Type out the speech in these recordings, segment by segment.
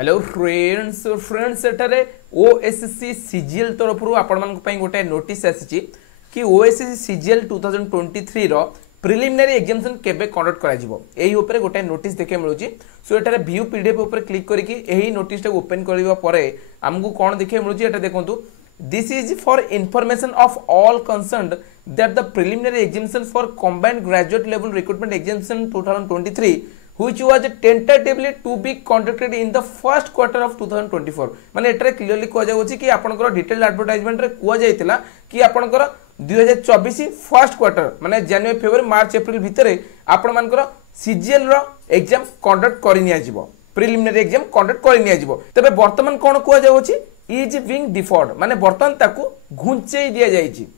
Hello friends एठारे OSC CGL तरफ आपण गोटे नोटिस आसी कि ओएससी सीजीएल 2023 रो प्रिलिमिनरी एग्जामिनेशन केबे कंडक्ट करा जिवो एही ऊपर गोटे नोटिस देखे मिलुची। सो एठारे व्यू पीडीएफ ऊपर क्लिक करके एही नोटिस टा ओपन करबा परे हमकु कोन देखे मिलुची एटा देखंतु। This is for information of all concerned that the preliminary examination for combined graduate level recruitment examination 2023 which was tentatively to be conducted in the first quarter of 2024 माने एटरे clearly को जाउची कि आपनकर डिटेल एडवर्टाइजमेंट रे को जाइतिला कि आपनकर 2024 first quarter माने जनवरी फरवरी मार्च अप्रैल भितरे आपण मानकर सीजीएल रो एग्जाम कंडक्ट करि निया जिवो प्रिलिमिनरी एग्जाम कंडक्ट करि निया जिवो। तबे वर्तमान कोन को जाउची इज बीइंग डिफर्ड माने वर्तमान ताकू घुंचेई दिया जाइची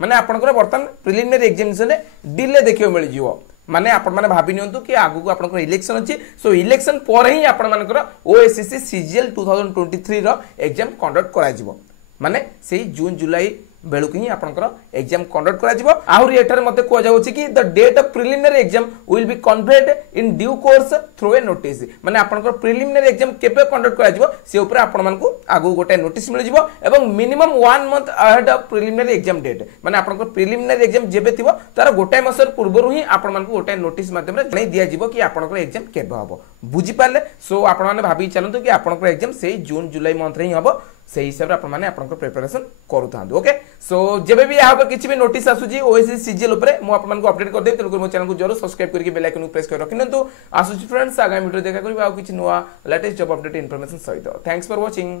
माने आपनकर वर्तमान प्रिलिमिनरी एग्जामिनेशन रे डिले देखियो मिल जिवो माने आपण माने भाबी नियंतु कि आगु को आपनकर इलेक्शन अछि। सो इलेक्शन पर ही आपण मानकर ओएससी सीजीएल 2023 रो एग्जाम कंडक्ट करा जिवो माने सेही जून जुलाई बेलुक ही आपनकर एग्जाम कंडक्ट करा जिवो। आहुरी एठार मते को जाउछि कि the date of preliminary exam will be conveyed in due course through a notice माने आपनकर प्रिलिमिनरी एग्जाम केबे कंडक्ट करा जिवो से ऊपर आपण मानकु आगु गोटे नोटिस मिल जिवो एवं minimum 1 month ahead of preliminary exam date माने आपनकर प्रिलिमिनरी एग्जाम जेबे थिवो तार गोटे मासर पूर्वरु ही आपण मानकु गोटे नोटिस माध्यम रे जणै दिया जिवो कि आपनकर एग्जाम केबे हबो बुझी पाले। सो आपण माने भाबी चलंतु कि आपनकर एग्जाम सेही जून जुलाई मंथ रे ही हबो से हिसाब से आपने आपन प्रिपरेशन करूँ। ओके सो जब भी यहाँ पर किसी भी नोटिस आसूची ओएससी सीजीएल उपरे मु आपन को अपडेट कर देबी तेलुगु मो चैनल को जरूर सब्सक्राइब करके बेल आइकन को प्रेस कर रखिनंतु। आसूची फ्रेंड्स आगामी वीडियो देखा करबा आ किछि नुवा लेटेस्ट जॉब अपडेट इन्फॉर्मेशन सहित। Thanks for watching.